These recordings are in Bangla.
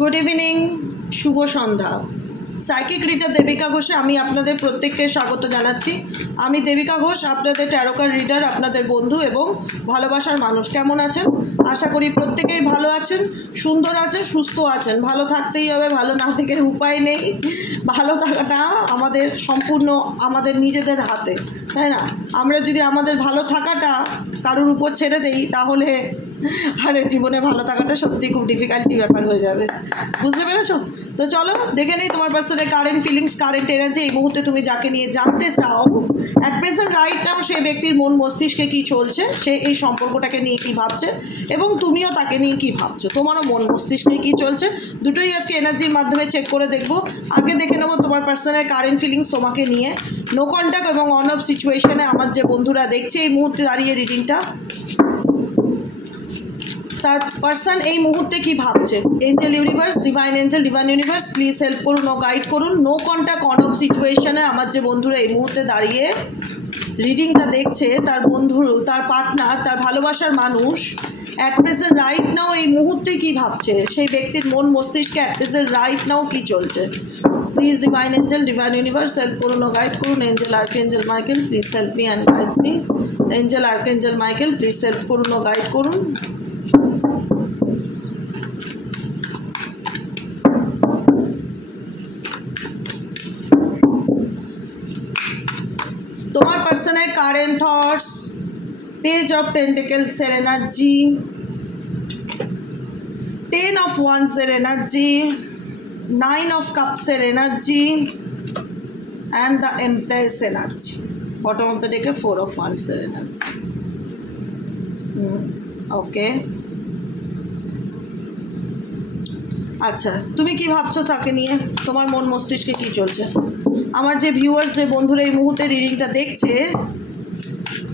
গুড ইভিনিং, শুভ সন্ধ্যা। সাইকিক রিডার দেবিকা ঘোষে আমি আপনাদের প্রত্যেককে স্বাগত জানাচ্ছি। আমি দেবিকা ঘোষ, আপনাদের ট্যারোকার রিডার, আপনাদের বন্ধু এবং ভালোবাসার মানুষ। কেমন আছেন? আশা করি প্রত্যেকেই ভালো আছেন, সুন্দর আছেন, সুস্থ আছেন। ভালো থাকতেই হবে, ভালো না থেকে উপায় নেই। ভালো থাকাটা আমাদের সম্পূর্ণ আমাদের নিজেদের হাতে, তাই না? আমরা যদি আমাদের ভালো থাকাটা কারোর উপর ছেড়ে দেই তাহলে আরে জীবনে ভালো থাকাটা সত্যি খুব ডিফিকাল্টি ব্যাপার হয়ে যাবে। বুঝতে পেরেছো? তো চলো দেখে নিই তোমার পার্সনের কারেন্ট ফিলিংস, কারেন্ট এনার্জি। এই মুহূর্তে তুমি যাকে নিয়ে জানতে চাও, অ্যাট প্রেজেন্ট রাইট নাও সেই ব্যক্তির মন মস্তিষ্কে কী চলছে, সে এই সম্পর্কটাকে নিয়ে কী ভাবছে এবং তুমিও তাকে নিয়ে কী ভাবছো, তোমারও মন মস্তিষ্কে কী চলছে, দুটোই আজকে এনার্জির মাধ্যমে চেক করে দেখবো। আগে দেখে নেবো তোমার পার্সনের কারেন্ট ফিলিংস তোমাকে নিয়ে। নো কন্ট্যাক্ট এবং অন অফ সিচুয়েশনে আমার যে বন্ধুরা দেখছে এই মুহূর্তে দাঁড়িয়ে রিডিংটা, তার পার্সন এই মুহূর্তে কি ভাবছে। Angel universe, divine angel, divine universe please help করুন ও গাইড করুন। নো কন্ট্যাক্ট অন অফ সিচুয়েশনে আমার যে বন্ধুরা এই মুহূর্তে দাঁড়িয়ে রিডিংটা দেখছে, তার বন্ধু, তার পার্টনার, তার ভালোবাসার মানুষ অ্যাট প্রেজেন্ট রাইট নাও এই মুহূর্তে কী ভাবছে, সেই ব্যক্তির মন মস্তিষ্কে অ্যাট প্রেজেন্ট রাইট নাও কী চলছে। Please divine angel, divine universe help করুন ও গাইড করুন। Angel archangel Michael please help me and guide me. Angel archangel Michael please help করুন ও গাইড করুন। তোমার পার্সনের কারেন্ট থটস, পেজ অফ পেন্টিকেলসের এনার্জি, 10 অফ ওয়ান্সের এনার্জি, 9 অফ কাপসের energy and the empress energy. Bottom of the ডেকে 4 অফ ওয়ান্সের এনার্জি। ওকে, আচ্ছা, তুমি কি ভাবছো তাকে নিয়ে, তোমার মন মস্তিষ্কে কী চলছে? আমার যে ভিউয়ার্স, যে বন্ধুরা এই মুহূর্তে রিডিংটা দেখছে,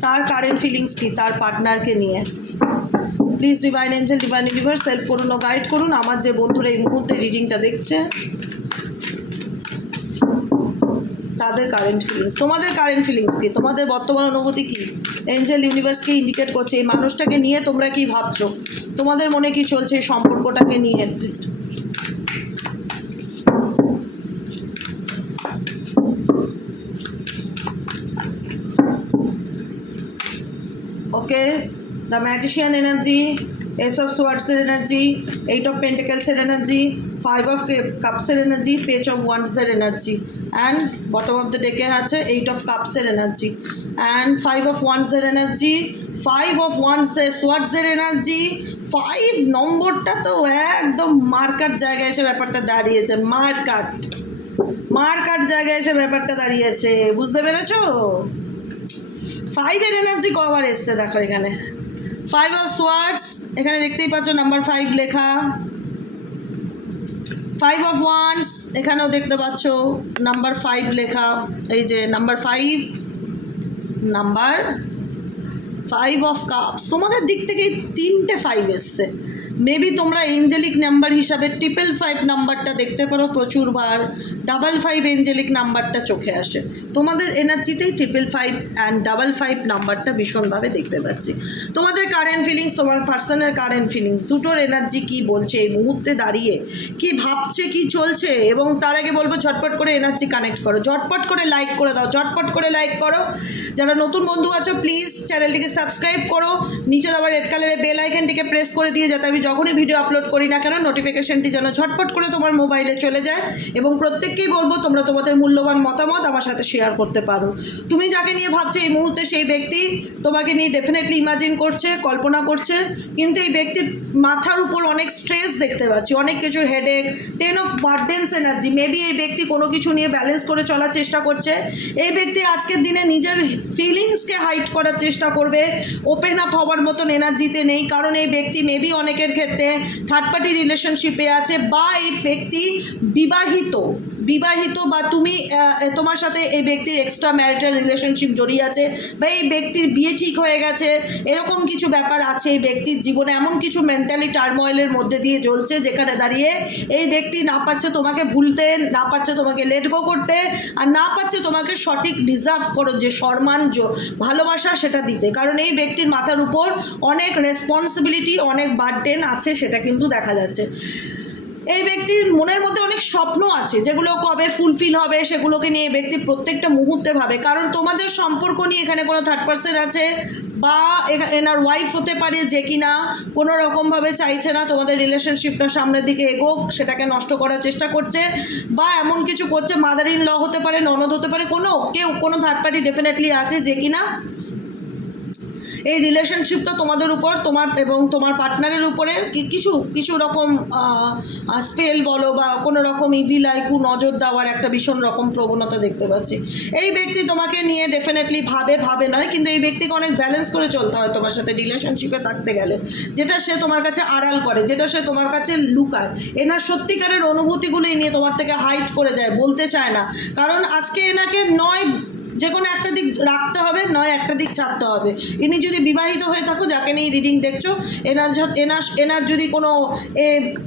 তার কারেন্ট ফিলিংস কী তার পার্টনারকে নিয়ে। Please divine angel, divine universe help করুন ও গাইড করুন। আমার যে বন্ধুরা এই মুহূর্তে রিডিংটা দেখছে, তাদের কারেন্ট ফিলিংস, তোমাদের কারেন্ট ফিলিংস কী, তোমাদের বর্তমান অনুভূতি কী, এঞ্জেল ইউনিভার্সকে ইন্ডিকেট করছে। এই মানুষটাকে নিয়ে তোমরা কী ভাবছো, তোমাদের মনে কী চলছে এই সম্পর্কটাকে নিয়ে। Please okay, the magician energy, ace of সোয়ার্ডসের এনার্জি, 8 অফ পেন্টিকেলসের এনার্জি, 5 অফ কাপসের এনার্জি, পেজ অফ ওয়ান্ডসের energy and bottom of the ডেকে আছে 8 অফ কাপসের এনার্জি অ্যান্ড 5 অফ ওয়ান্ডসের এনার্জি, 5 অফ ওয়ান্ডসের সোয়ার্ডসের এনার্জি। 5 নম্বরটা তো একদম মার্কাট জায়গায় এসে ব্যাপারটা দাঁড়িয়েছে, মার্কাট জায়গায় এসে ব্যাপারটা দাঁড়িয়েছে। বুঝতে পেরেছো? 5-এর এনার্জি কবার এসছে দেখো এখানে, 5 অফ সোয়ার্ডস, এখানে দেখতেই পাচ্ছ নাম্বার 5 লেখা। 5 অফ ওয়ান্ডস, এখানেও দেখতে পাচ্ছ নাম্বার 5 লেখা। এই যে নাম্বার 5 অফ কাপস, তোমাদের দিক থেকে 3টে 5 এসছে। মেবি তোমরা এঞ্জেলিক নাম্বার হিসাবে 555 নাম্বারটা দেখতে পারো প্রচুরবার, 55 এঞ্জেলিক নাম্বারটা চোখে আসে। তোমাদের এনার্জিতেই 555 অ্যান্ড 55 নাম্বারটা ভীষণভাবে দেখতে পাচ্ছি। তোমাদের কারেন্ট ফিলিংস, তোমার পার্সোনাল কারেন্ট ফিলিংস, দুটোর এনার্জি কী বলছে এই মুহূর্তে দাঁড়িয়ে, কী ভাবছে, কী চলছে। এবং তার আগে বলবো ঝটপট করে এনার্জি কানেক্ট করো, ঝটপট করে লাইক করে দাও, ঝটপট করে লাইক করো। যারা নতুন বন্ধু আছো প্লিজ চ্যানেলটিকে সাবস্ক্রাইব করো, নিচে দেওয়া রেড কালারের বেল আইকনটিকে প্রেস করে দিয়ে, যাতে আমি যখনই ভিডিও আপলোড করি না কেন নোটিফিকেশনটি যেন ঝটপট করে তোমার মোবাইলে চলে যায়। এবং প্রত্যেককেই বলবো তোমরা তোমাদের মূল্যবান মতামত আমার সাথে শেয়ার করতে পারো। তুমি যাকে নিয়ে ভাবছো এই মুহূর্তে, সেই ব্যক্তি তোমাকে নিয়ে ডেফিনেটলি ইমাজিন করছে, কল্পনা করছে, কিন্তু এই ব্যক্তির মাথার উপর অনেক স্ট্রেস দেখতে পাচ্ছি, অনেক কিছুর headache, 10 of burdens energy. Maybe এই ব্যক্তি কোনো কিছু নিয়ে ব্যালেন্স করে চলার চেষ্টা করছে। এই ব্যক্তি আজকের দিনে নিজের ফিলিংসকে হাইড করার চেষ্টা করবে, ওপেন আপ হওয়ার মতন এনার্জিতে নেই। কারণ এই ব্যক্তি মেবি অনেকের ক্ষেত্রে থার্ড পার্টি রিলেশনশিপে আছে, বা এই ব্যক্তি বিবাহিত বা তুমি তোমার সাথে এই ব্যক্তির এক্সট্রা ম্যারিটাল রিলেশনশিপ জড়িয়ে আছে, বা এই ব্যক্তির বিয়ে ঠিক হয়ে গেছে, এরকম কিছু ব্যাপার আছে এই ব্যক্তির জীবনে। এমন কিছু মেন্টালি টার্ময়েলের মধ্যে দিয়ে চলছে, যেখানে দাঁড়িয়ে এই ব্যক্তি না পারছে তোমাকে ভুলতে, না পারছে তোমাকে লেট গো করতে, আর না পারছে তোমাকে সঠিক ডিজার্ভ করো যে সম্মান, ভালোবাসা, সেটা দিতে। কারণ এই ব্যক্তির মাথার উপর অনেক রেসপন্সিবিলিটি, অনেক বার্ডেন আছে, সেটা কিন্তু দেখা যাচ্ছে। এই ব্যক্তির মনের মধ্যে অনেক স্বপ্ন আছে যেগুলো কবে ফুলফিল হবে সেগুলোকে নিয়ে এই ব্যক্তি প্রত্যেকটা মুহূর্তে ভাবে, কারণ তোমাদের সম্পর্ক নিয়ে এখানে কোনো থার্ড পার্সন আছে বা এনার ওয়াইফ হতে পারে যে কিনা কোনো রকমভাবে চাইছে না তোমাদের রিলেশনশিপটা সামনের দিকে এগোক, সেটাকে নষ্ট করার চেষ্টা করছে বা এমন কিছু করছে, মাদার ইন ল হতে পারে, ননদ হতে পারে, কোনো থার্ড পার্টি ডেফিনেটলি আছে যে কিনা এই রিলেশনশিপটা তোমাদের উপর, তোমার এবং তোমার পার্টনারের উপরে কিছু রকম স্পেল বলো বা কোনো রকম ইভিল আইকু নজর দেওয়ার একটা ভীষণ রকম প্রবণতা দেখতে পাচ্ছি। এই ব্যক্তি তোমাকে নিয়ে ডেফিনেটলি ভাবে নয়, কিন্তু এই ব্যক্তিকে অনেক ব্যালেন্স করে চলতে হয় তোমার সাথে রিলেশনশিপে থাকতে গেলে, যেটা সে তোমার কাছে আড়াল করে, যেটা সে তোমার কাছে লুকায়। এনার সত্যিকারের অনুভূতিগুলোই নিয়ে তোমার থেকে হাইড করে যায়, বলতে চায় না, কারণ আজকে এনাকে নয় যে কোনো একটা দিক রাখতে হবে, নয় একটা দিক ছাড়তে হবে। ইনি যদি বিবাহিত হয়ে থাকো, যাকে নিয়ে রিডিং দেখছো, এনার যদি কোনো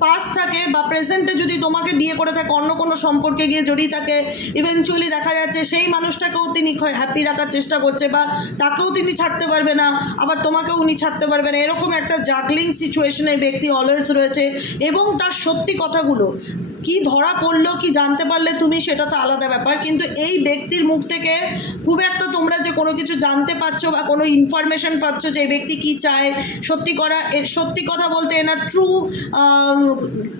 পাস্ট থাকে বা প্রেজেন্টে যদি তোমাকে বিয়ে করে থাকে, অন্য কোনো সম্পর্কে গিয়ে জড়িয়ে থাকে, ইভেনচুয়ালি দেখা যাচ্ছে সেই মানুষটাকেও তিনি হ্যাপি রাখার চেষ্টা করছে বা তাকেও তিনি ছাড়তে পারবে না, আবার তোমাকেও উনি ছাড়তে পারবে না, এরকম একটা জাগলিং সিচুয়েশনের ব্যক্তি অলওয়েজ রয়েছে। এবং তার সত্যি কথাগুলো কি ধরা পড়লো, কি জানতে পারলে তুমি, সেটা তো আলাদা ব্যাপার, কিন্তু এই ব্যক্তির মুখ থেকে খুব একটা তোমরা যে কোনো কিছু জানতে পারছো বা কোনো ইনফরমেশন পাচ্ছ যে এই ব্যক্তি কী চায়, সত্যি কথা বলতে এনার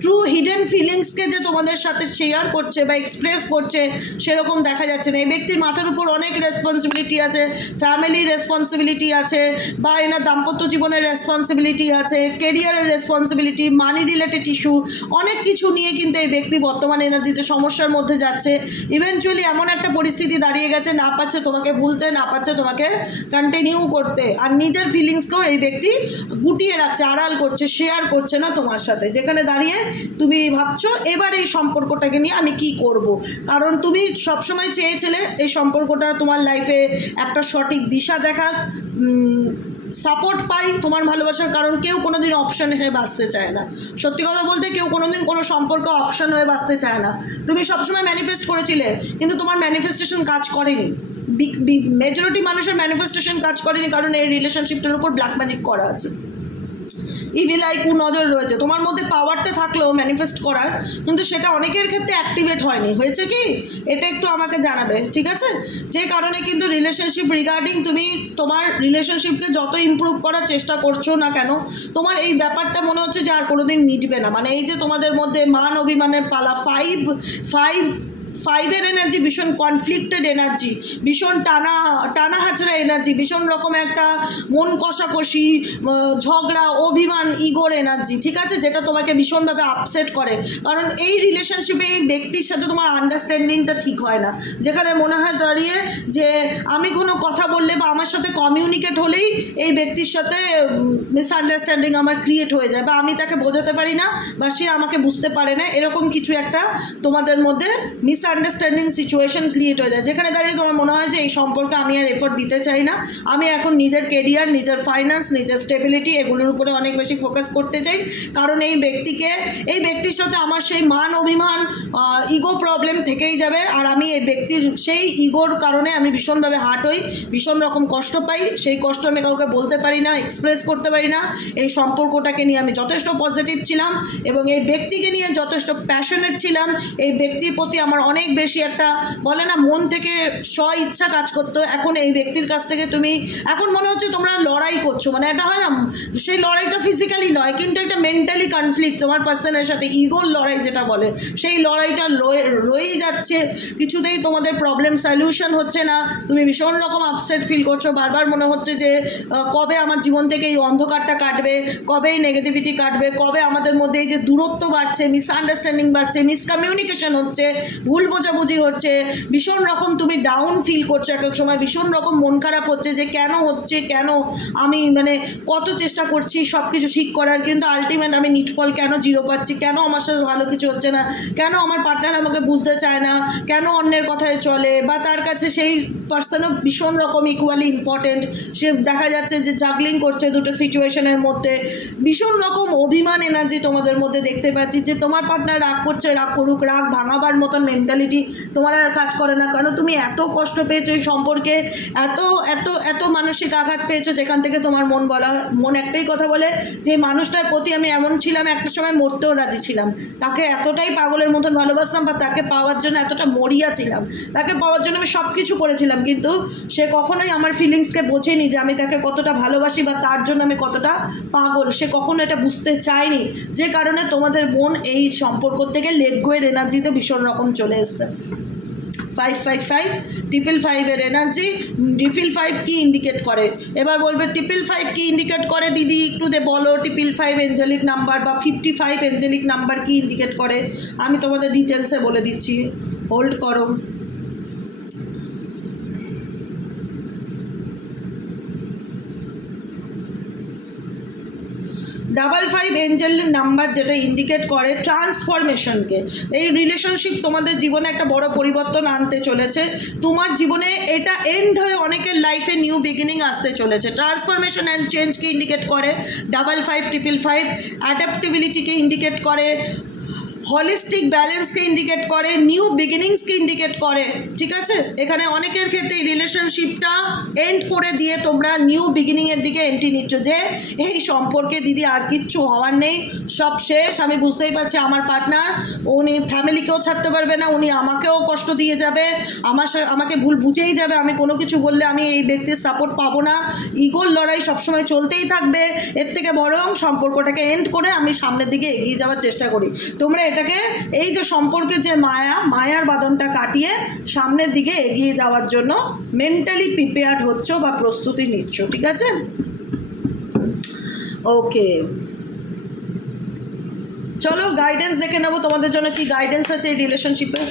ট্রু হিডেন ফিলিংসকে যে তোমাদের সাথে শেয়ার করছে বা এক্সপ্রেস করছে সেরকম দেখা যাচ্ছে না। এই ব্যক্তির মাথার উপর অনেক রেসপন্সিবিলিটি আছে, ফ্যামিলির রেসপন্সিবিলিটি আছে বা এনার দাম্পত্য জীবনের রেসপন্সিবিলিটি আছে, কেরিয়ারের রেসপন্সিবিলিটি, মানি রিলেটেড ইস্যু, অনেক কিছু নিয়ে কিন্তু এই ব্যক্তি বর্তমানে এনার্জিতে সমস্যার মধ্যে যাচ্ছে। ইভেনচুয়ালি এমন একটা পরিস্থিতি দাঁড়িয়ে গেছে, না পাচ্ছে তোমাকে ভুলতে, না পাচ্ছে তোমাকে কন্টিনিউ করতে, আর নিজের ফিলিংসকেও এই ব্যক্তি গুটিয়ে রাখছে, আড়াল করছে, শেয়ার করছে না তোমার সাথে, যেখানে দাঁড়িয়ে তুমি ভাবছো এবার এই সম্পর্কটাকে নিয়ে আমি কি করব। কারণ তুমি সবসময় চেয়েছিলে এই সম্পর্কটা তোমার লাইফে একটা সঠিক দিশা দেখাক, সাপোর্ট পাই তোমার ভালোবাসার, কারণ কেউ কোনো দিন অপশান হয়ে বাঁচতে চায় না। সত্যি কথা বলতে কেউ কোনো দিন কোনো সম্পর্ক অপশান হয়ে বাঁচতে চায় না। তুমি সবসময় ম্যানিফেস্ট করেছিলে, কিন্তু তোমার ম্যানিফেস্টেশন কাজ করেনি। মেজরিটি মানুষের ম্যানিফেস্টেশন কাজ করেনি, কারণ এই রিলেশনশিপটার উপর ব্ল্যাক ম্যাজিক করা আছে, ইভিল আই কুনজর রয়েছে। তোমার মধ্যে পাওয়ারটা থাকলেও ম্যানিফেস্ট করার, কিন্তু সেটা অনেকের ক্ষেত্রে অ্যাক্টিভেট হয়নি। হয়েছে কি, এটা একটু আমাকে জানাবে, ঠিক আছে? যে কারণে কিন্তু রিলেশনশিপ রিগার্ডিং তুমি তোমার রিলেশনশিপকে যত ইমপ্রুভ করার চেষ্টা করছো না কেন, তোমার এই ব্যাপারটা মনে হচ্ছে যে আর কোনোদিন মিটবে না। মানে এই যে তোমাদের মধ্যে মান অভিমানের পালা, ফাইভের এনার্জি ভীষণ কনফ্লিক্টেড এনার্জি, ভীষণ টানা হাঁচড়া এনার্জি, ভীষণ রকম একটা মন কষাকষি, ঝগড়া, অভিমান, ইগোর এনার্জি, ঠিক আছে, যেটা তোমাকে ভীষণভাবে আপসেট করে। কারণ এই রিলেশনশিপে এই ব্যক্তির সাথে তোমার আন্ডারস্ট্যান্ডিংটা ঠিক হয় না, যেখানে মনে হয় দাঁড়িয়ে যে আমি কোনো কথা বললে বা আমার সাথে কমিউনিকেট হলেই এই ব্যক্তির সাথে মিসআন্ডারস্ট্যান্ডিং আমার ক্রিয়েট হয়ে যায়, বা আমি তাকে বোঝাতে পারি না বা সে আমাকে বুঝতে পারে না, এরকম কিছু একটা তোমাদের মধ্যে মিসআন্ডারস্ট্যান্ডিং সিচুয়েশন ক্রিয়েট হয়ে যায়, যেখানে দাঁড়িয়ে তোমার মনে হয় যে এই সম্পর্কে আমি আর এফোর্ট দিতে চাই না, আমি এখন নিজের কেরিয়ার, নিজের ফাইন্যান্স, নিজের স্টেবিলিটি এগুলোর উপরে অনেক বেশি ফোকাস করতে চাই। কারণ এই ব্যক্তির সাথে আমার সেই মান অভিমান, ইগো প্রবলেম থেকেই যাবে, আর আমি এই ব্যক্তির সেই ইগোর কারণে আমি ভীষণভাবে হার্ট হই, ভীষণ রকম কষ্ট পাই, সেই কষ্ট আমি কাউকে বলতে পারি না, এক্সপ্রেস করতে পারি না। এই সম্পর্কটাকে নিয়ে আমি যথেষ্ট পজিটিভ ছিলাম এবং এই ব্যক্তিকে নিয়ে যথেষ্ট প্যাশনেট ছিলাম। এই ব্যক্তির প্রতি আমার অনেক বেশি একটা বলে না মন থেকে ইচ্ছা কাজ করতো। এখন এই ব্যক্তির কাছ থেকে তুমি এখন মনে হচ্ছে তোমরা লড়াই করছো, মানে এটা হয় না, সেই লড়াইটা ফিজিক্যালি নয় কিন্তু একটা মেন্টালি কনফ্লিক্ট তোমার পার্সনের সাথে, ইগোর লড়াই যেটা বলে, সেই লড়াইটা রয়েই যাচ্ছে, কিছুতেই তোমাদের প্রবলেম সলিউশন হচ্ছে না, তুমি ভীষণ রকম আপসেট ফিল করছো, বারবার মনে হচ্ছে যে কবে আমার জীবন থেকে এই অন্ধকারটা কাটবে, কবে এই নেগেটিভিটি কাটবে, কবে আমাদের মধ্যে এই যে দূরত্ব বাড়ছে, মিসআন্ডারস্ট্যান্ডিং বাড়ছে, মিসকমিউনিকেশন হচ্ছে, ভুল বোঝাবুঝি হচ্ছে, ভীষণ রকম তুমি ডাউন ফিল করছো, এক এক সময় ভীষণ রকম মন খারাপ হচ্ছে যে কেন হচ্ছে, কেন আমি মানে কত চেষ্টা করছি সব কিছু ঠিক করার, কিন্তু আলটিমেট আমি নিটফল কেন জিরো পাচ্ছি, কেন আমার সাথে ভালো কিছু হচ্ছে না, কেন আমার পার্টনার আমাকে বুঝতে চায় না, কেন অন্যের কথায় চলে, বা তার কাছে সেই পার্সনও ভীষণ রকম ইকুয়ালি ইম্পর্টেন্ট, সে দেখা যাচ্ছে যে জাগলিং করছে দুটো সিচুয়েশনের মধ্যে, ভীষণ রকম অভিমান এনার্জি তোমাদের মধ্যে দেখতে পাচ্ছি, যে তোমার পার্টনার রাগ করছে, রাগ করুক, রাগ ভাঙাবার মতন মেন্টাল মেন্টালিটি তোমার আর কাজ করে না, কারণ তুমি এত কষ্ট পেয়েছো এই সম্পর্কে, এত এত এত মানসিক আঘাত পেয়েছো, যেখান থেকে তোমার মন একটাই কথা বলে যে মানুষটার প্রতি আমি এমন ছিলাম, একটা সময় মরতেও রাজি ছিলাম, তাকে এতটাই পাগলের মতন ভালোবাসতাম, বা তাকে পাওয়ার জন্য এতটা মরিয়া ছিলাম, তাকে পাওয়ার জন্য আমি সব কিছু করেছিলাম, কিন্তু সে কখনোই আমার ফিলিংসকে বোঝেনি যে আমি তাকে কতটা ভালোবাসি বা তার জন্য আমি কতটা পাগল, সে কখনো এটা বুঝতে চায়নি, যে কারণে তোমাদের মন এই সম্পর্ক থেকে লেট গোয়ের এনার্জিতে ভীষণ রকম চলে এসছে। 555 555 এনার্জি। 555 কি ইন্ডিকেট করে এবার বলবে? 555 কি ইন্ডিকেট করে দিদি একটু বলো, 555 এঞ্জেলিক নাম্বার বা 55 এঞ্জেলিক নাম্বার কি ইন্ডিকেট করে? আমি তোমাদের ডিটেলসে বলে দিচ্ছি, হোল্ড করো। 55 এঞ্জেল নাম্বার যেটা ইন্ডিকেট করে ট্রান্সফরমেশনকে। এই রিলেশনশিপ তোমাদের জীবনে একটা বড় পরিবর্তন আনতে চলেছে, তোমার জীবনে এটা এন্ড হয়ে অনেকের লাইফে নিউ বিগিনিং আসতে চলেছে। ট্রান্সফরমেশন অ্যান্ড চেঞ্জকে ইন্ডিকেট করে 55 555। অ্যাডাপ্টেবিলিটিকে ইন্ডিকেট করে, হলিস্টিক ব্যালেন্সকে ইন্ডিকেট করে, নিউ বিগিনিংসকে ইন্ডিকেট করে, ঠিক আছে? এখানে অনেকের ক্ষেত্রে রিলেশনশিপটা এন্ড করে দিয়ে তোমরা নিউ বিগিনিংয়ের দিকে এন্ট্রি নিচ্ছ, যে এই সম্পর্কে দিদি আর কিচ্ছু হওয়ার নেই, সব শেষ, আমি বুঝতেই পারছি আমার পার্টনার উনি ফ্যামিলিকেও ছাড়তে পারবে না, উনি আমাকেও কষ্ট দিয়ে যাবে, আমাকে ভুল বুঝেই যাবে, আমি কোনো কিছু বললে আমি এই ব্যক্তির সাপোর্ট পাবো না, ইগোর লড়াই সবসময় চলতেই থাকবে, এর থেকে বরং সম্পর্কটাকে এন্ড করে আমি সামনের দিকে এগিয়ে যাওয়ার চেষ্টা করি। তোমরা এটাকে এই যে সম্পর্কে যে মায়ার বাঁধনটা কাটিয়ে সামনের দিকে এগিয়ে যাওয়ার জন্য মেন্টালি প্রিপেয়ার্ড হচ্ছ বা প্রস্তুতি নিচ্ছ, ঠিক আছে? ওকে, চলো গাইডেন্স দেখে নেবো তোমাদের জন্য কি গাইডেন্স আছে এই রিলেশনশিপে,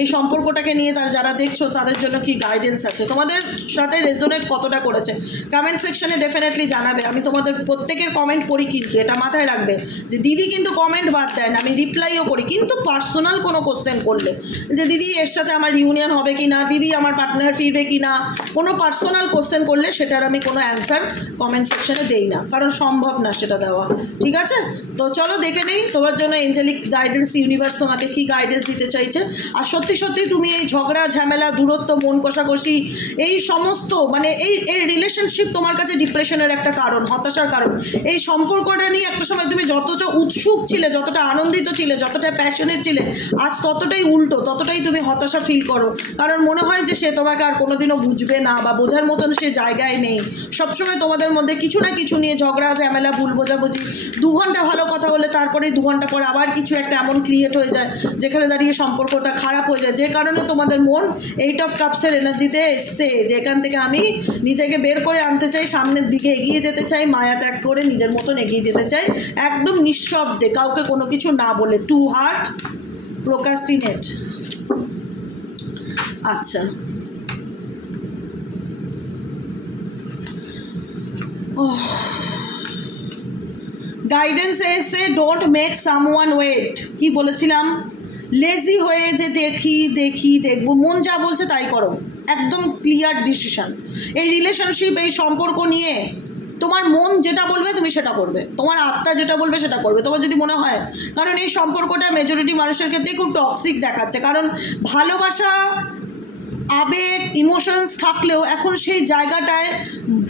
এই সম্পর্কটাকে নিয়ে যারা দেখছো তাদের জন্য কি গাইডেন্স আছে, তোমাদের সাথে রেজোনেট কতটা করেছে কমেন্ট সেকশনে ডেফিনেটলি জানাবে। আমি তোমাদের প্রত্যেকের কমেন্ট পড়ি, কিন্তু এটা মাথায় রাখবে যে দিদি কিন্তু কমেন্ট বাদ দেয় না, আমি রিপ্লাইও করি, কিন্তু পার্সোনাল কোনো কোশ্চেন করলে যে দিদি এর সাথে আমার রিউনিয়ন হবে কি না, দিদি আমার পার্টনার ফিরবে কি না, কোনো পার্সোনাল কোশ্চেন করলে সেটার আমি কোনো অ্যান্সার কমেন্ট সেকশনে দেই না, কারণ সম্ভব না সেটা দেওয়া, ঠিক আছে? তো চলো দেখে নেই তোমার জন্য এঞ্জেলিক গাইডেন্স, ইউনিভার্স তোমাকে কি গাইডেন্স দিতে চাইছে। আর সত্যি সত্যি তুমি এই ঝগড়া ঝামেলা দূরত্ব মন কষাকষি এই সমস্ত মানে এই রিলেশনশিপ তোমার কাছে ডিপ্রেশনের একটা কারণ, হতাশার কারণ। এই সম্পর্কটা নিয়ে একটা সময় তুমি যতটা উৎসুক ছিলে, যতটা আনন্দিত ছিলে, যতটা প্যাশনেট ছিলে, আজ ততটাই উল্টো, ততটাই তুমি হতাশা ফিল করো, কারণ মনে হয় যে সে তোমাকে আর কোনোদিনও বুঝবে না বা বোঝার মতন সে জায়গায় নেই। সবসময় তোমাদের মধ্যে কিছু না কিছু নিয়ে ঝগড়া ঝামেলা ভুল বোঝাবুঝি, 2 ঘন্টা ভালো কথা বলে তারপরে 2 ঘন্টা পর আবার কিছু একটা এমন ক্রিয়েট হয়ে যায় যেখানে দাঁড়িয়ে সম্পর্কটা খারাপ হয়ে যায়, যে কারণে তোমাদের মন 8 অফ কাপসের এনার্জিতে এসছে, যে এখান থেকে আমি নিজেকে বের করে আনতে চাই, সামনের দিকে এগিয়ে যেতে চাই, মায়া ত্যাগ করে নিজের মতন এগিয়ে যেতে চাই, একদম নিঃশব্দে, কাউকে কোনো কিছু না বলে। 2 হার্ট, প্রোক্রাস্টিনেট। আচ্ছা, গাইডেন্স এসে ডোন্ট মেক সামওয়ান ওয়েট। কি বলেছিলাম? লেজি হয়ে যে দেখবো, মন যা বলছে তাই করো, একদম ক্লিয়ার ডিসিশন। এই রিলেশনশিপ, এই সম্পর্ক নিয়ে তোমার মন যেটা বলবে তুমি সেটা করবে, তোমার আত্মা যেটা বলবে সেটা করবে, তোমার যদি মনে হয়, কারণ এই সম্পর্কটা মেজরিটি মানুষের ক্ষেত্রেই খুব টক্সিক দেখাচ্ছে, কারণ ভালোবাসা আবেগ ইমোশনস থাকলেও এখন সেই জায়গাটায়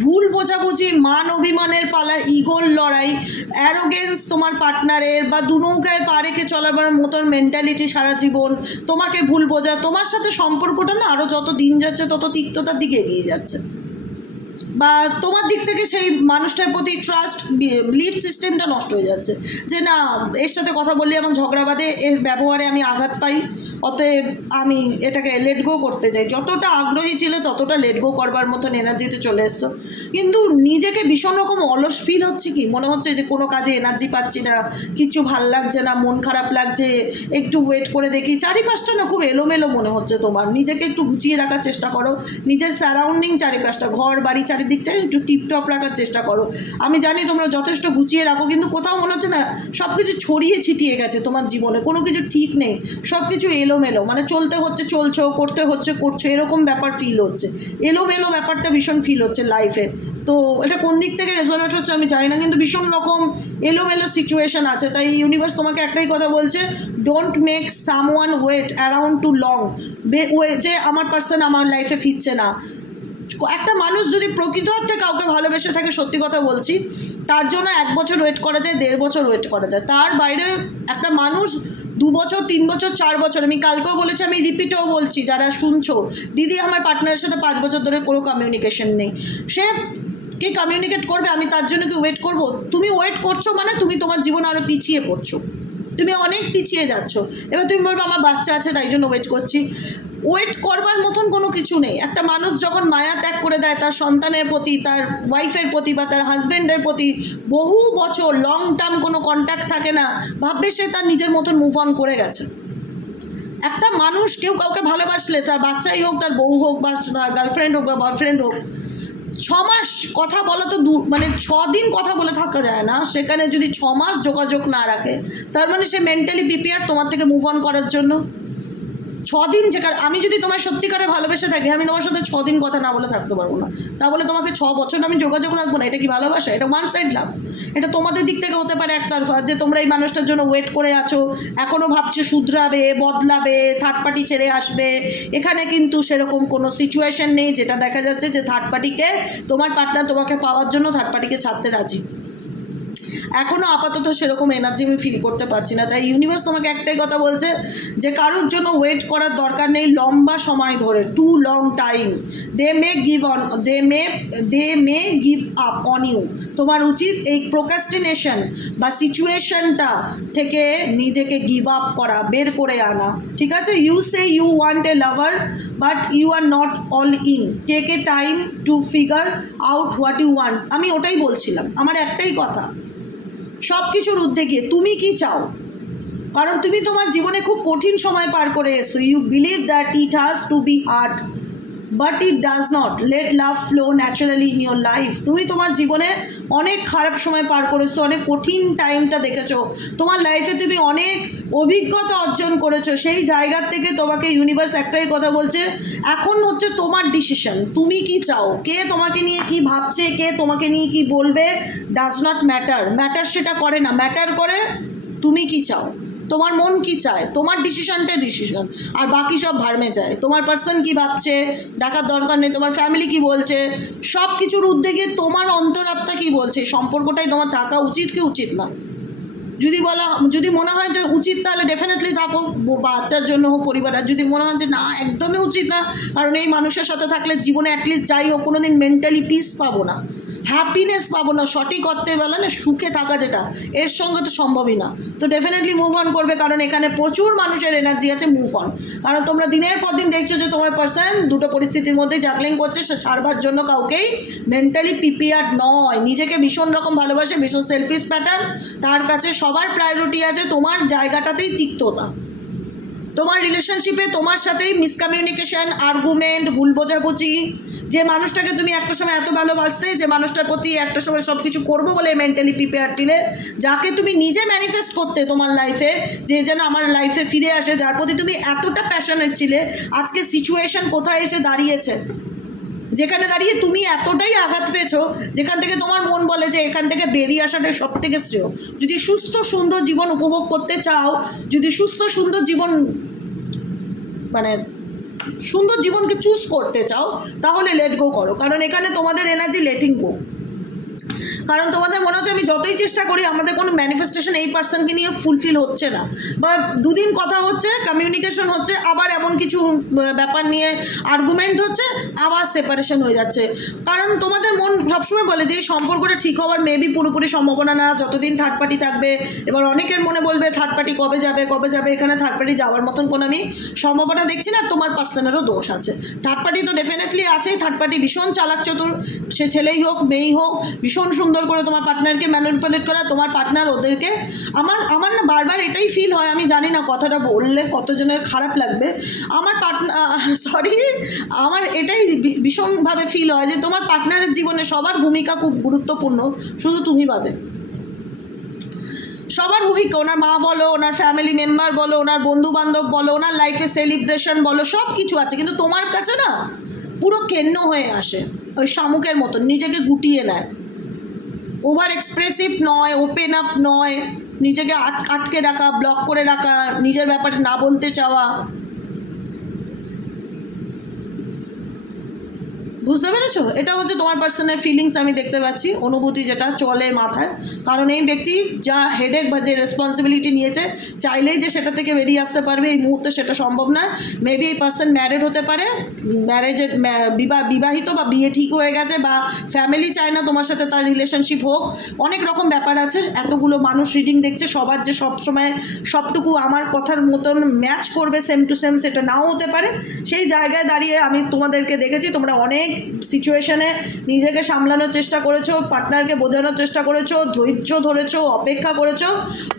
ভুল বোঝাবুঝি, মান অভিমানের পালা, ইগোর লড়াই, অ্যারোগেন্স তোমার পার্টনারের, বা দু নৌকায় পা রেখে চলাবার মতন মেন্টালিটি সারা জীবন, তোমাকে ভুল বোঝা, তোমার সাথে সম্পর্কটা না আরও যত দিন যাচ্ছে তত তিক্ততার দিকে এগিয়ে যাচ্ছে, বা তোমার দিক থেকে সেই মানুষটার প্রতি ট্রাস্ট, বিলিফ সিস্টেমটা নষ্ট হয়ে যাচ্ছে, যে না এর সাথে কথা বললে আমার ঝগড়া বাঁধে, এর ব্যবহারে আমি আঘাত পাই, অতএব আমি এটাকে লেট গো করতে চাই। যতটা আগ্রহী ছিল ততটা লেট গো করবার মতন এনার্জিতে চলে এসছো, কিন্তু নিজেকে ভীষণ রকম অলস ফিল হচ্ছে, কি মনে হচ্ছে যে কোনো কাজে এনার্জি পাচ্ছি না, কিছু ভাল লাগছে না, মন খারাপ লাগছে, একটু ওয়েট করে দেখি, চারিপাশটা না খুব এলোমেলো মনে হচ্ছে তোমার, নিজেকে একটু গুছিয়ে রাখার চেষ্টা করো, নিজের সারাউন্ডিং চারিপাশটা, ঘর বাড়ি চারিদিকটা একটু টিপটপ রাখার চেষ্টা করো। আমি জানি তোমরা যথেষ্ট গুছিয়ে রাখো, কিন্তু কোথাও মনে হচ্ছে না সব কিছু ছড়িয়ে ছিটিয়ে গেছে তোমার জীবনে, কোনো কিছু ঠিক নেই, সব কিছু এলোমেলো, মানে চলতে হচ্ছে চলছো, করতে হচ্ছে করছো, এরকম ব্যাপার ফিল হচ্ছে, এলোমেলো ব্যাপারটা ভীষণ ফিল হচ্ছে লাইফে। তো এটা কোন দিক থেকে রেজোনেট হচ্ছে আমি জানি না, কিন্তু ভীষণ রকম এলোমেলো সিচুয়েশন আছে। তাই ইউনিভার্স তোমাকে একটাই কথা বলছে, don't make someone wait around too long, যে আমার পার্সন আমার লাইফে ফিরছে না। একটা মানুষ যদি প্রকৃত অর্থে কাউকে ভালোবেসে থাকে, সত্যি কথা বলছি, তার জন্য 1 বছর ওয়েট করা যায়, 1.5 বছর ওয়েট করা যায়। তার বাইরে একটা মানুষ 2 বছর, 3 বছর, 4 বছর, আমি কালকেও বলেছি, আমি রিপিটেও বলছি, যারা শুনছো, দিদি আমার পার্টনারের সাথে 5 বছর ধরে কোনো কমিউনিকেশন নেই, সে কি কমিউনিকেট করবে? আমি তার জন্য কি ওয়েট করব? তুমি ওয়েট করছো মানে তুমি তোমার জীবন আরও পিছিয়ে পড়ছো, তুমি অনেক পিছিয়ে যাচ্ছ। এবার তুমি বলবে আমার বাচ্চা আছে তাই জন্য ওয়েট করছি। ওয়েট করবার মতন কোনো কিছু নেই। একটা মানুষ যখন মায়া ত্যাগ করে দেয় তার সন্তানের প্রতি, তার ওয়াইফের প্রতি বা তার হাজব্যান্ডের প্রতি, বহু বছর লং টার্ম কোনো কন্ট্যাক্ট থাকে না, ভাববে সে তার নিজের মতন মুভ অন করে গেছে। একটা মানুষ কেউ কাউকে ভালোবাসলে, তার বাচ্চাই হোক, তার বউ হোক, বা তার গার্লফ্রেন্ড হোক বা বয়ফ্রেন্ড হোক, 6 মাস কথা বলা তো মানে 6 দিন কথা বলে থাকা যায় না, সেখানে যদি 6 মাস যোগাযোগ না রাখে, তার মানে সে মেন্টালি প্রিপেয়ার তোমার থেকে মুভ অন করার জন্য। 6 দিন, যেখানে আমি যদি তোমায় সত্যিকারে ভালোবেসে থাকি, আমি তোমার সাথে 6 দিন কথা না বলে থাকতে পারবো না, তা বলে তোমাকে 6 বছর আমি যোগাযোগ রাখবো না? এটা কি ভালোবাসা? এটা ওয়ান সাইড লাভ। এটা তোমাদের দিক থেকে হতে পারে একতরফা, যে তোমরা এই মানুষটার জন্য ওয়েট করে আছো, এখনও ভাবছো শুধরাবে, বদলাবে, থার্ড পার্টি ছেড়ে আসবে। এখানে কিন্তু সেরকম কোনো সিচুয়েশন নেই, যেটা দেখা যাচ্ছে যে থার্ড পার্টিকে, তোমার পার্টনার তোমাকে পাওয়ার জন্য থার্ড পার্টিকে ছাড়তে রাজি। এখনও আপাতত সেরকম এনার্জি আমি ফিল করতে পারছি না। তাই ইউনিভার্স তোমাকে একটাই কথা বলছে যে কারোর জন্য ওয়েট করার দরকার নেই লম্বা সময় ধরে, too long time. They may give up on you. তোমার উচিত এই প্রোক্রাস্টিনেশন বা সিচুয়েশনটা থেকে নিজেকে গিভ আপ করা, বের করে আনা, ঠিক আছে? You say you want a lover but you are not all in, take a time to figure out what you want. আমি ওটাই বলছিলাম, আমার একটাই কথা, সব কিছুর ঊর্ধ্বে গিয়ে তুমি কি চাও। কারণ তুমি তোমার জীবনে খুব কঠিন সময় পার করে এসো, you believe that it has to be hard but it does not, let love flow naturally in your life. তুমি তোমার জীবনে অনেক খারাপ সময় পার করেছো, অনেক কঠিন টাইমটা দেখেছো, তোমার লাইফে তুমি অনেক অভিজ্ঞতা অর্জন করেছো। সেই জায়গার থেকে তোমাকে ইউনিভার্স একটাই কথা বলছে, এখন হচ্ছে তোমার ডিসিশন, তুমি কি চাও। কে তোমাকে নিয়ে কি ভাবছে, কে তোমাকে নিয়ে কি বলবে, ডাজ নট ম্যাটার। ম্যাটার সেটা করে না, ম্যাটার করে তুমি কি চাও, তোমার মন কি চায়, তোমার ডিসিশনটাই ডিসিশন, আর বাকি সব ভাড়মে যায়। তোমার পার্সন কি ভাবছে দেখার দরকার নেই, তোমার ফ্যামিলি কি বলছে, সব কিছুর উদ্যোগে তোমার অন্তরাত্মা কি বলছে, সম্পর্কটাই তোমার থাকা উচিত কি উচিত না। যদি মনে হয় যে উচিত, তাহলে ডেফিনেটলি থাকো, বাচ্চার জন্য হোক, পরিবার। আর যদি মনে হয় যে না, একদমই উচিত না, কারণ এই মানুষের সাথে থাকলে জীবনে অ্যাটলিস্ট যাই হোক কোনোদিন মেন্টালি পিস পাবো না, হ্যাপিনেস পাবো না, সঠিক অর্থে বলে না সুখে থাকা, যেটা এর সঙ্গে তো সম্ভবই না, তো ডেফিনেটলি মুভ অন করবে। কারণ এখানে প্রচুর মানুষের এনার্জি আছে মুভ অন। কারণ তোমরা দিনের পর দিন দেখছো যে তোমার পার্সন দুটো পরিস্থিতির মধ্যে জাগলিং করছে, সে ছাড়বার জন্য কাউকেই মেন্টালি প্রিপেয়ার্ড নয়, নিজেকে ভীষণ রকম ভালোবাসে, ভীষণ সেলফিশ প্যাটার্ন, তার কাছে সবার প্রায়োরিটি আছে তোমার জায়গাটাতেই তিক্ততা। তোমার রিলেশনশিপে তোমার সাথেই মিসকমিউনিকেশন, আর্গুমেন্ট, ভুল বোঝাবুঝি, যে মানুষটাকে তুমি একটা সময় এত ভালোবাসতে, যে মানুষটার প্রতি একটা সময় সব কিছু করবো বলে মেন্টালি প্রিপেয়ার ছিলে, যাকে তুমি নিজে ম্যানিফেস্ট করতে তোমার লাইফে, যে যেন আমার লাইফে ফিরে আসে, যার প্রতি তুমি এতটা প্যাশনেট ছিলে, আজকে সিচুয়েশন কোথায় এসে দাঁড়িয়েছে, যেখানে দাঁড়িয়ে তুমি এতটাই আঘাত পেয়েছো, যেখান থেকে তোমার মন বলে যে এখান থেকে বেরিয়ে আসাটাই সব থেকে শ্রেয়। যদি সুস্থ সুন্দর জীবন উপভোগ করতে চাও, যদি সুস্থ সুন্দর জীবন মানে সুন্দর জীবনকে চুজ করতে চাও, তাহলে লেট গো করো। কারণ এখানে তোমাদের এনার্জি লেটিং গো। কারণ তোমাদের মনে হচ্ছে আমি যতই চেষ্টা করি আমাদের কোনো ম্যানিফেস্টেশন এই পার্সনকে নিয়ে ফুলফিল হচ্ছে না, বা দুদিন কথা হচ্ছে, কমিউনিকেশন হচ্ছে, আবার এমন কিছু ব্যাপার নিয়ে আর্গুমেন্ট হচ্ছে, আবার সেপারেশন হয়ে যাচ্ছে। কারণ তোমাদের মন সবসময় বলে যে এই সম্পর্কটা ঠিক হওয়ার মেবি পুরোপুরি সম্ভাবনা না, যতদিন থার্ড পার্টি থাকবে। এবার অনেকের মনে বলবে থার্ড পার্টি কবে যাবে কবে যাবে, এখানে থার্ড পার্টি যাওয়ার মতন কোনো আমি সম্ভাবনা দেখছি না। আর তোমার পার্সনেরও দোষ আছে, থার্ড পার্টি তো ডেফিনেটলি আছেই। থার্ড পার্টি ভীষণ চালাক চতুর, সে ছেলেই হোক মেয়েই হোক, ভীষণ সুন্দর করে তোমার পার্টনারকে ম্যানিপুলেট করা, তোমার পার্টনার ওদেরকে। আমার না বারবার এটাই ফিল হয়, আমি জানি না কথাটা বললে কতজনের খারাপ লাগবে, আমার এটাই ভীষণভাবে ফিল হয় যে তোমার পার্টনারের জীবনে সবার ভূমিকা খুব গুরুত্বপূর্ণ, শুধু তুমি বাদে। সবার ভূমিকা, ওনার মা বলো, ওনার ফ্যামিলি মেম্বার বলো, ওনার বন্ধু বান্ধব বলো, ওনার লাইফে সেলিব্রেশন বলো, সব কিছু আছে, কিন্তু তোমার কাছে না পুরো কেন্ন হয়ে আসে। ওই শামুকের মতন নিজেকে গুটিয়ে নেয়, ওভার এক্সপ্রেসিভ নয়, ওপেন আপ নয়, নিজেকে আটকে রাখা, ব্লক করে রাখা, নিজের ব্যাপারে না বলতে চাওয়া। বুঝতে পেরেছো? এটা হচ্ছে তোমার পার্সোনাল ফিলিংস, আমি দেখতে পাচ্ছি, অনুভূতি যেটা চলে মাথায়। কারণ এই ব্যক্তি যা হেডেক বা যে রেসপন্সিবিলিটি নিয়েছে, চাইলেই যে সেটা থেকে বেরিয়ে আসতে পারবে এই মুহূর্তে সেটা সম্ভব নয়। মেবি এই পার্সন ম্যারিড হতে পারে, ম্যারেজের বিবাহিত বা বিয়ে ঠিক হয়ে গেছে, বা ফ্যামিলি চায় না তোমার সাথে তার রিলেশনশিপ হোক, অনেক রকম ব্যাপার আছে। এতগুলো মানুষ রিডিং দেখছে, সবার যে সবসময় সবটুকু আমার কথার মতন ম্যাচ করবে সেম টু সেম সেটা নাও হতে পারে। সেই জায়গায় দাঁড়িয়ে আমি তোমাদেরকে দেখেছি তোমরা অনেক সিচুয়েশনে নিজেকে সামলানোর চেষ্টা করেছো, পার্টনারকে বোঝানোর চেষ্টা করেছো, ধৈর্য ধরেছো, অপেক্ষা করেছো।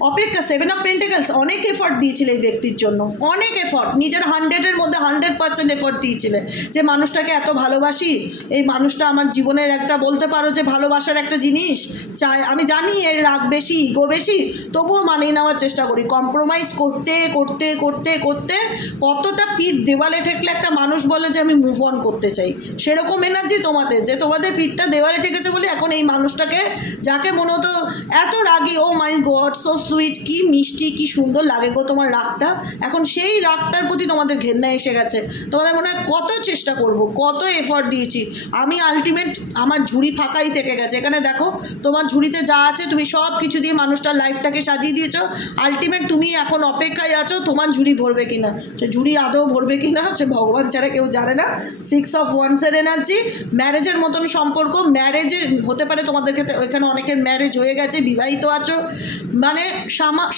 অপেক্ষা, 7 অফ পেন্টিকলস, অনেক এফর্ট দিয়েছিলে এই ব্যক্তির জন্য, অনেক এফর্ট, নিজের 100-এর মধ্যে 100% এফর্ট দিয়েছিলে যে মানুষটাকে এত ভালোবাসি, এই মানুষটা আমার জীবনের একটা, বলতে পারো যে ভালোবাসার একটা জিনিস চাই। আমি জানি এর রাগ বেশি, ইগো বেশি, তবুও মানিয়ে নেওয়ার চেষ্টা করি। কম্প্রোমাইজ করতে করতে করতে করতে কতটা পিঠ দেওয়ালে ঠেকলে একটা মানুষ বলে যে আমি মুভ অন করতে চাই, সেরকম এনার্জি তোমাদের, যে তোমাদের পিঠটা দেওয়ালে ঠেকেছে বলে এখন এই মানুষটাকে, যাকে মনে হতো এত রাগী, ও মাই গড সো সুইট, কি মিষ্টি, কি সুন্দর লাগে গো তোমার রাগটা, এখন সেই রাগটার প্রতি তোমাদের ঘেন্না এসে গেছে। তোমাদের মনে হয় কত চেষ্টা করব, কত এফর্ট দিয়েছি আমি, আলটিমেট আমার ঝুড়ি ফাঁকাই থেকে গেছে। এখানে দেখো তোমার ঝুড়িতে যা আছে তুমি সব কিছু দিয়ে মানুষটার লাইফটাকে সাজিয়ে দিয়েছো, আলটিমেট তুমি এখন অপেক্ষায় আছো তোমার ঝুড়ি ভরবে কিনা। সে ঝুড়ি আদৌ ভরবে কিনা সে ভগবান ছাড়া কেউ জানে না। 6 অফ ওয়ান্সের এনার্জি, ম্যারেজের মতন সম্পর্ক, ম্যারেজের হতে পারে তোমাদের ক্ষেত্রে, ওইখানে অনেকের ম্যারেজ হয়ে গেছে, বিবাহিত আছো, মানে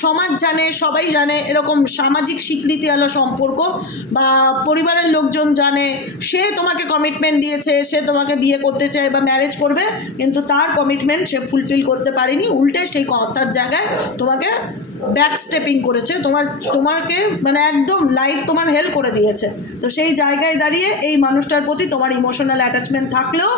সমাজ জানে, সবাই জানে, এরকম সামাজিক স্বীকৃতিওয়ালা সম্পর্ক, বা পরিবারের লোকজন জানে সে তোমাকে কমিটমেন্ট দিয়েছে, সে তোমাকে বিয়ে করতে চায় বা ম্যারেজ করবে, কিন্তু তার কমিটমেন্ট সে ফুলফিল করতে পারেনি, উল্টে সেই কথার জায়গায় তোমাকে ব্যাক স্টেপিং করেছে, তোমাকে মানে একদম লাইফ তোমার হেল্প করে দিয়েছে। তো সেই জায়গায় দাঁড়িয়ে এই মানুষটার প্রতি তোমার ইমোশনাল অ্যাটাচমেন্ট থাকলেও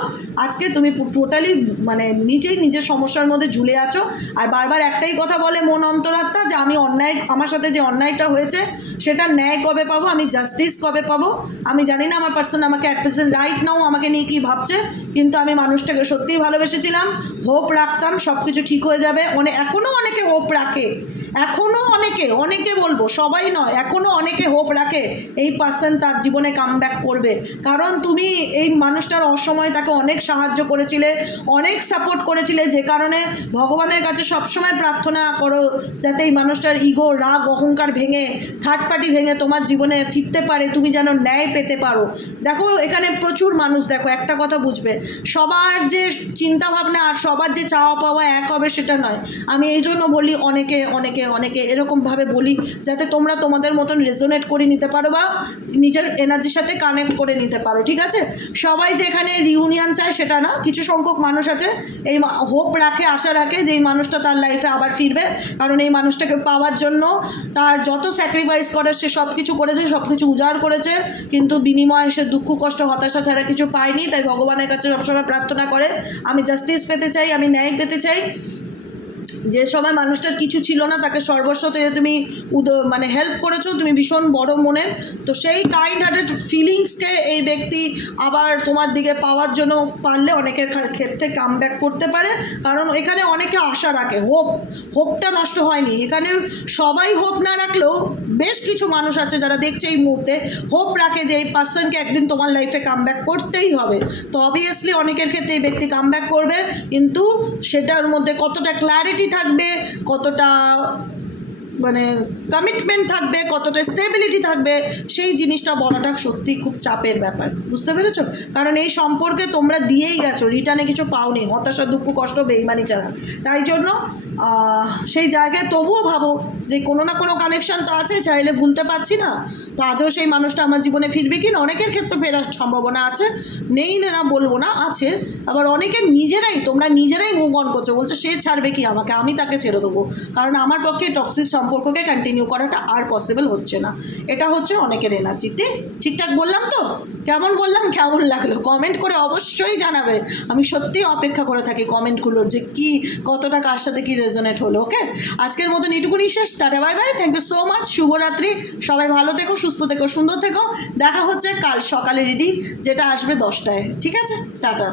আজকে তুমি টোটালি মানে নিজের সমস্যার মধ্যে ঝুলে আছো। আর বারবার একটাই কথা বলে মন অন্তরাত্মা, যে আমি অন্যায়, আমার সাথে যে অন্যায়টা হয়েছে সেটা ন্যায় কবে পাবো, আমি জাস্টিস কবে পাবো। আমি জানি না আমার পার্সন আমাকে অ্যাট প্রেজেন্ট রাইট নাও আমাকে নিয়ে কী ভাবছে, কিন্তু আমি মানুষটাকে সত্যিই ভালোবেসেছিলাম, হোপ রাখতাম সব কিছু ঠিক হয়ে যাবে। এখনও অনেকে হোপ রাখে, এখনও অনেকে বলবো সবাই নয়, এখনও অনেকে হোপ রাখে এই পার্সন তার জীবনে কামব্যাক করবে। কারণ তুমি এই মানুষটার অসময়ে তাকে অনেক সাহায্য করেছিলে, অনেক সাপোর্ট করেছিলে, যে কারণে ভগবানের কাছে সবসময় প্রার্থনা করো যাতে এই মানুষটার ইগো, রাগ, অহংকার ভেঙে, থার্ড পার্টি ভেঙে তোমার জীবনে ফিরতে পারে, তুমি যেন ন্যায় পেতে পারো। দেখো এখানে প্রচুর মানুষ, দেখো একটা কথা বুঝবে, সবার যে চিন্তাভাবনা আর সবার যে চাওয়া পাওয়া এক হবে সেটা নয়। আমি এই জন্য বলি অনেকে এরকমভাবে বলি যাতে তোমরা তোমাদের মতন রেজোনেট করে নিতে পারো বা নিজের এনার্জির সাথে কানেক্ট করে নিতে পারো, ঠিক আছে? সবাই যে এখানে রিউনিয়ন চায় সেটা না, কিছু সংখ্যক মানুষ আছে এই হোপ রাখে, আশা রাখে যে এই মানুষটা তার লাইফে আবার ফিরবে। কারণ এই মানুষটাকে পাওয়ার জন্য তার যত স্যাক্রিফাইস করে সে সব কিছু করেছে, সব কিছু উজাড় করেছে, কিন্তু বিনিময়ে সে দুঃখ, কষ্ট, হতাশা ছাড়া কিছু পায়নি। তাই ভগবানের কাছে সবসময় প্রার্থনা করে আমি জাস্টিস পেতে চাই, আমি ন্যায় পেতে চাই। যে সময় মানুষটার কিছু ছিল না তাকে সর্বস্বতে তুমি মানে হেল্প করেছো, তুমি ভীষণ বড় মনের, তো সেই কাইন্ড হার্টেড ফিলিংসকে এই ব্যক্তি আবার তোমার দিকে পাওয়ার জন্য পারলে অনেকের ক্ষেত্রে কামব্যাক করতে পারে। কারণ এখানে অনেকে আশা রাখে, হোপটা নষ্ট হয়নি। এখানে সবাই হোপ না রাখলেও বেশ কিছু মানুষ আছে যারা দেখছে এই মুহূর্তে হোপ রাখে যে এই পার্সনকে একদিন তোমার লাইফে কামব্যাক করতেই হবে। তো অবভিয়াসলি অনেকের ক্ষেত্রে এই ব্যক্তি কামব্যাক করবে, কিন্তু সেটার মধ্যে কতটা ক্ল্যারিটি থাকবে, কতটা মানে কমিটমেন্ট থাকবে, কতটা স্টেবিলিটি থাকবে, সেই জিনিসটা বলাটা সত্যি খুব চাপের ব্যাপার। বুঝতে পেরেছো? কারণ এই সম্পর্কে তোমরা দিয়েই গেছো, রিটার্নে কিছু পাওনি, হতাশা, দুঃখ, কষ্ট, বেইমানি ছাড়া। তাই জন্য সেই জায়গায় তবুও ভাবো যে কোনো না কোনো কানেকশান তো আছে, চাইলে ভুলতে পারছি না, তো আদৌ সেই মানুষটা আমার জীবনে ফিরবে কি না। অনেকের ক্ষেত্রে ফেরার সম্ভাবনা আছে, নেই না বলবো না, আছে। আবার অনেকের তোমরা নিজেরাই মুভ অন করছো, বলছো সে ছাড়বে কি আমাকে, আমি তাকে ছেড়ে দেবো, কারণ আমার পক্ষে টক্সিক সম্পর্ককে কন্টিনিউ করাটা আর পসিবল হচ্ছে না। এটা হচ্ছে অনেকের এনার্জিতে। ঠিকঠাক বললাম তো? কেমন বললাম, কেমন লাগলো কমেন্ট করে অবশ্যই জানাবে। আমি সত্যিই অপেক্ষা করে থাকি কমেন্টগুলোর, যে কতটা কার সাথে কী রেজোনেট হলো। ওকে, আজকের মতন এইটুকুনি শেষ। Tata, bye bye, thank you so much, শুভরাত্রি, সবাই ভালো থেকো, সুস্থ থেকো, সুন্দর থেকো। দেখা হচ্ছে কাল সকালে রিডিং, যেটা আসবে 10টায়। ঠিক আছে, টাটা।